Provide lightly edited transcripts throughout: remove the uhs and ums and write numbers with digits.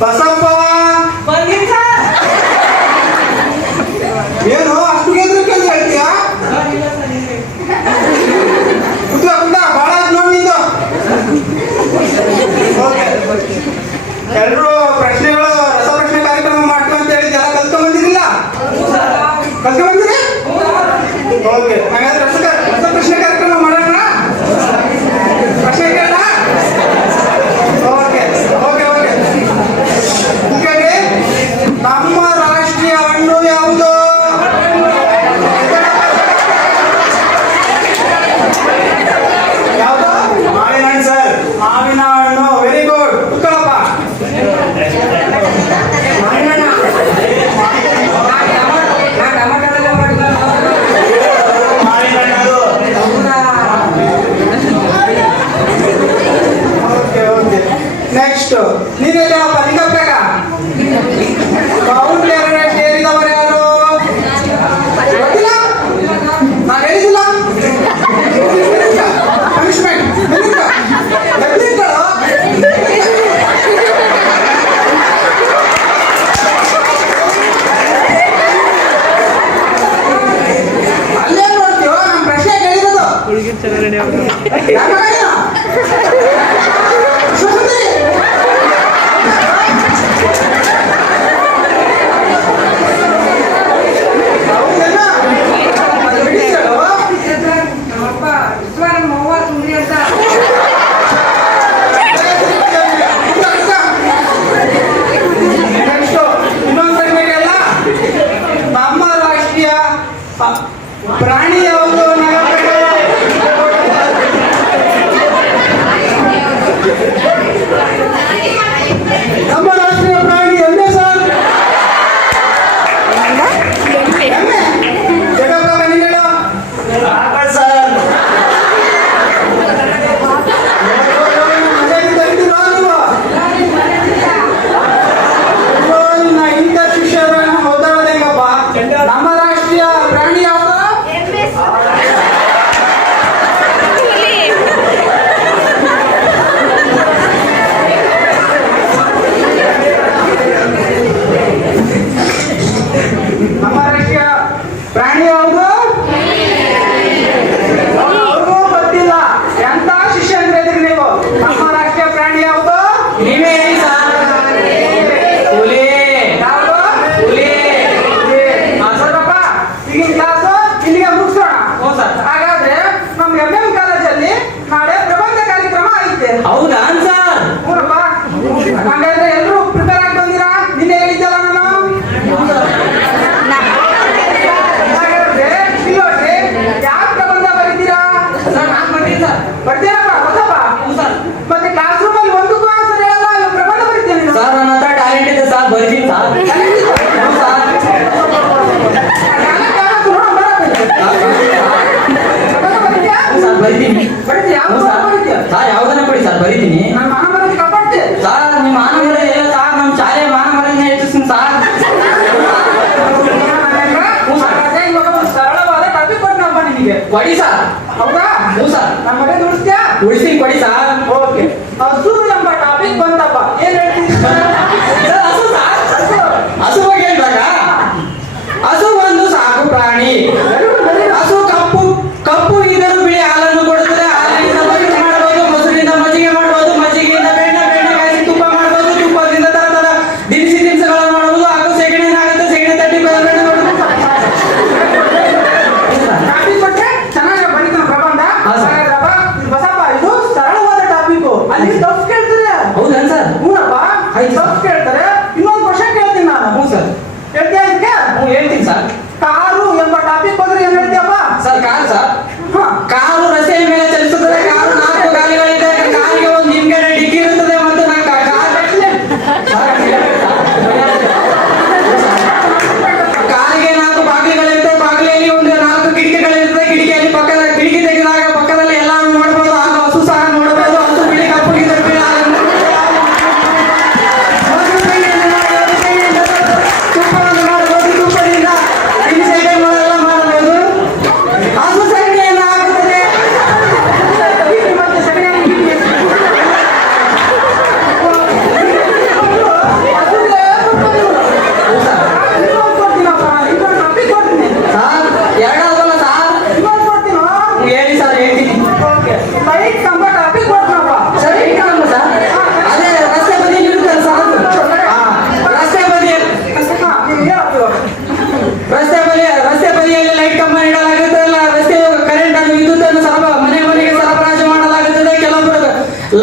ಬಸಪ್ಪ ಬಂದಿಲ್ಲ ಸರ್. ಏನು ಅಷ್ಟು ಕೇಂದ್ರಕ್ಕೆ ಅಂತ ಹೇಳ್ತೀಯಾ? ಸರ್ ಇಲ್ಲ ಸರ್ ಇಲ್ಲ. ಕುತ್ಲ ಭಾಳ ನೋಡಿ ನಿಂದು. ಎಲ್ಲರೂ ಪ್ರಶ್ನೆಗಳು ರಸಪ್ರಶ್ನೆ ಕಾರ್ಯಕ್ರಮ ಮಾಡ್ತೀವಿ ಅಂತ ಹೇಳಿ ಎಲ್ಲ ಕಲ್ತ್ಕೊಂಡ್ ಬಂದಿರಲಿಲ್ಲ? ಕಲ್ತ್ಕೊಂಡ್ ಬಂದಿರಿ? ಓಕೆ, ಹಾಗಾದ್ರೆ ರಸಪ್ರಶ್ನೆ ಕಾರ್ಯಕ್ರಮ ಮಾಡೋಣ. ಪ್ರಶ್ನೆ ಕೇಳೋಣ. Okay okay okay. ಕೇಳಿ, ನಮ್ಮ ರಾಷ್ಟ್ರೀಯ ಹಣ್ಣು ಯಾವುದು? ಯಾವುದು? ಮಾವಿನ ಹಣ್ಣು ಸರ್. ಮಾವಿನ ಹಣ್ಣು, ವೆರಿ ಗುಡ್. ಕುತ್ಕೊಳ್ಳಪ್ಪ. ಮಾವಿನ ಹಣ್ಣು. ಮಾವಿನ ಹಣ್ಣು ಅದು. Okay okay. ನೆಕ್ಸ್ಟ್ ನೀವೇ ಹೇಳಪ್ಪ, ನಿಂಗಪ್ಪಾಗ ಮೌಂಟ್ ಎವರೆಸ್ಟ್ ಏರಿದವರು ಯಾರು? ಗೊತ್ತಿಲ್ಲ? ನಾನು ಹೇಳಿದಿಲ್ಲ? ಪನಿಷ್ಮೆಂಟ್ ಅಲ್ಲೇ ನೋಡ್ತೀವೋ. ನಮ್ಮ ಪ್ರಶ್ನೆ ಕೇಳಿರೋದು ನಮ್ಮಪ್ಪ ವಿಶ್ವಾರ ಮವ್ವ ಸುಂದ್ರಿ ಅಂತ. ಇನ್ನೊಂದು ಪ್ರಶ್ನೆ ಕೇಳ. ನಮ್ಮ ರಾಷ್ಟ್ರೀಯ ಪ್ರಾಣಿ ಯಾವುದು? ನಮ್ಮ ರಾಷ್ಟ್ರೀಯ ಪ್ರಾಣಿ ಎಮ್ಮೆ ಸರ್. ಎಮ್ಮೆ. ಜಗಪ್ಪ ಬನ್ನಿ ಹೇಳು. ಸರ್ ಇಂಥ ಶಿಷ್ಯರನ್ನು ಓದಾಡೋದೇಗಪ್ಪ. ನಮ್ಮ ರಾಷ್ಟ್ರೀಯ ಪ್ರಾಣಿ ಯಾವುದು? ನಮ್ಮ ರಾಷ್ಟ್ರೀಯ ಪ್ರಾಣಿ ಯಾವುದು? ಅವ್ರಿಗೂ ಗೊತ್ತಿಲ್ಲ. ಎಂತ ಶಿಷ್ಯ ಅಂದ್ರೆ ಇದ್ರಿ ನೀವು. ನಮ್ಮ ರಾಷ್ಟ್ರೀಯ ಪ್ರಾಣಿ ಯಾವುದು? ನೀವೇ ಹೇಳಿ ಸರ್. ಹುಲಿ. ಯಾವುದು? ಹುಲಿ. ಸರಪ್ಪ, ಈಗಿನ ಕ್ಲಾಸು ಇಲ್ಲಿಗೆ ಮುಗಿಸೋಣ. ಹಾಗಾದ್ರೆ ನಮ್ಮ MM ಕಾಲೇಜಲ್ಲಿ ನಾಳೆ ಪ್ರಬಂಧ ಕಾರ್ಯಕ್ರಮ ಐತೆ. ಹೌದಾ ಸರ್? ಹೂನಪ್ಪ. ಹಾಗಾದ್ರೆ ಎಲ್ಲರೂ ಪ್ರಿಪೇರ್ ಆಗಿ ಬಂದಿರಾ? ನಿನ್ನೆ ಹೇಳಿದ್ದಲ್ಲ ನಾನು. ಹಾಗಾದ್ರೆ ಇಲ್ಲೋಟ್ರಿ, ಯಾವ ಪ್ರಬಂಧ ಬರೀತೀರಾ? ಸರ್ ನಾನು ಬರ್ತೀನಿ ಸರ್. ಬರ್ತೀರಪ್ಪ? ಹೊಸಪ್ಪ. ಮತ್ತೆ ಕ್ಲಾಸ್ ರೂಮ್ ಅಲ್ಲಿ ಒಂದಕ್ಕೂ ಆನ್ಸರ್ ಹೇಳಲ್ಲ, ಇವಾಗ ಪ್ರಬಂಧ ಬರೀತೀನಿ ನೀನು. ಸರ್ ನನ್ನ ಹತ್ರ ಟ್ಯಾಲೆಂಟ್ ಇದೆ ಸರ್, ಬರ್ತೀನಿ ಸರ್. ಹ್ಞೂ ಸರ್. ಸರ್ ಬರೀತೀನಿ. ಸರ್ ಯಾವ್ದನ್ನ ಕೊಡಿ ಸರ್, ಬರೀತೀನಿ. ನನ್ನ ಮಹಾಭಾರತ ಕಾಪಾಡ್ತೆ. ಸರ್ ನಿಮ್ಮ ಮಾನವರೇ ಇಲ್ಲ ಸರ್, ನಮ್ಮ ಶಾಲೆಯ ಮಾನವರನ್ನ ಹೆಚ್ಚಿಸ್ತೀನಿ ಸರ್. ಹಾಗಾದ್ರೆ ಇವಾಗ ಒಂದು ಸರಳವಾದ ಟಾಪಿಕ್ ಕೊಡ್ತೀನಪ್ಪ ನಿನಗೆ. ಕೊಡಿ ಸರ್. ಹೌದಾ? ಹ್ಞೂ ಸರ್. ನಮ್ಮ ಮನೆ ನುಡಿಸ್ತೀಯಾ? ಉಳಿಸ್ತೀನಿ, ಕೊಡಿ ಸರ್. ಓಕೆ. ಹಸು ಎಂಬ ಟಾಪಿಕ್ ಬಂತಪ್ಪ, ಏನ್ ಹೇಳ್ತೀನಿ? ಸರ್ ಹಸು ಸರ್, ಹಸು ಬಗ್ಗೆ ಹೇಳ್ಬೇಕಾ? ಹಸು ಒಂದು ಸಾಕು ಪ್ರಾಣಿ. ಹಸು ಕಪ್ಪು ಇದ್ದರೂ ಬಿಳಿ ಹಾಲನ್ನು ಕೊಡುತ್ತದೆ. ಹಾಲಿನಿಂದ ಮೊಸರು ಮಾಡಬಹುದು, ಮೊಸರಿನಿಂದ ಮಜ್ಜಿಗೆ ಮಾಡಬಹುದು, ಮಜ್ಜಿಗೆಯಿಂದ ಬೆಣ್ಣೆ ಕಾಯಿಸಿ ತುಪ್ಪ ಮಾಡಬಹುದು, ತುಪ್ಪದಿಂದ ತರ ದಿನಸಿಗಳನ್ನು ಮಾಡಬಹುದು. ಹಾಗೂ ಸೆಗಣಿ ಆಗುತ್ತೆ, ಸೆಗಣಿ ತಟ್ಟಿ ಬೆಳೆ ಮಾಡಬಹುದು. ಟಾಪಿಕ್ ಕೊಟ್ರೆ ಚೆನ್ನಾಗಿ ಬರೀತಾನ ಪ್ರಬಂಧ. ಹಾಗಾದ್ರಪ್ಪ, ಇದು ಬಸಪ್ಪ, ಇದು ಸರಳವಾದ ಟಾಪಿಕ್. ಅಲ್ಲಿ ತಪ್ಪು ಕೇಳ್ತಾರೆ. ಹೌದಾ ಸರ್? ಹೂನಪ್ಪ, ತಪ್ಪು ಕೇಳ್ತಾರೆ. ಇನ್ನೊಂದು ಕ್ವಶನ್ ಕೇಳ್ತೀನಿ ನಾನು. ಹ್ಞೂ ಸರ್. ಹೇಳ್ತೀಯಾ ಇದಕ್ಕೆ? ಹ್ಞೂ ಹೇಳ್ತೀನಿ ಸರ್. ಕಾರು ಎಂಬ ಟಾಪಿಕ್ ಬಂದ್ರೆ ಏನ್ ಹೇಳ್ತೀಯಪ್ಪ? Sir car sir. ಕಾರು ರಸ್ತೆಯ ಮೇಲೆ ಚಲಿಸುತ್ತದೆ. ಕಾರು 4 ಗಾಲಿಗಳಿದೆ. ಕಾರಿಗೆ ಒಂದು ಹಿಂದ್ಗಡೆ ಡಿಕ್ಕಿ ಇರುತ್ತದೆ ಮತ್ತು ಕಾರಿಗೆ 4 ಬಾಗಿಲುಗಳಿರ್ತವೆ. ಬಾಗಿಲಲ್ಲಿ ಒಂದು 4 ಕಿಟಕಿಗಳಿರ್ತವೆ. ಕಿಟಕಿಯಲ್ಲಿ ಕಿಟಕಿ ತೆಗೆದಾಗ ಪಕ್ಕದಲ್ಲಿ ಎಲ್ಲ ನೋಡಬಹುದು. ಹಾಗೂ ಹಸು ಸಹ ನೋಡಬಹುದು. ಹಸು ಬಿಳಿ ಕಪ್ಪು ಇದ್ದರೆ ಬಿಳಿ ಹಾಲನ್ನು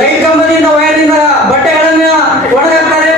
ಲೈಟ್ ಕಂಬದಿಂದ ವೈರ್ನಿಂದ ಬಟ್ಟೆಗಳನ್ನ ಒಣಗಾಕ್ತಾರೆ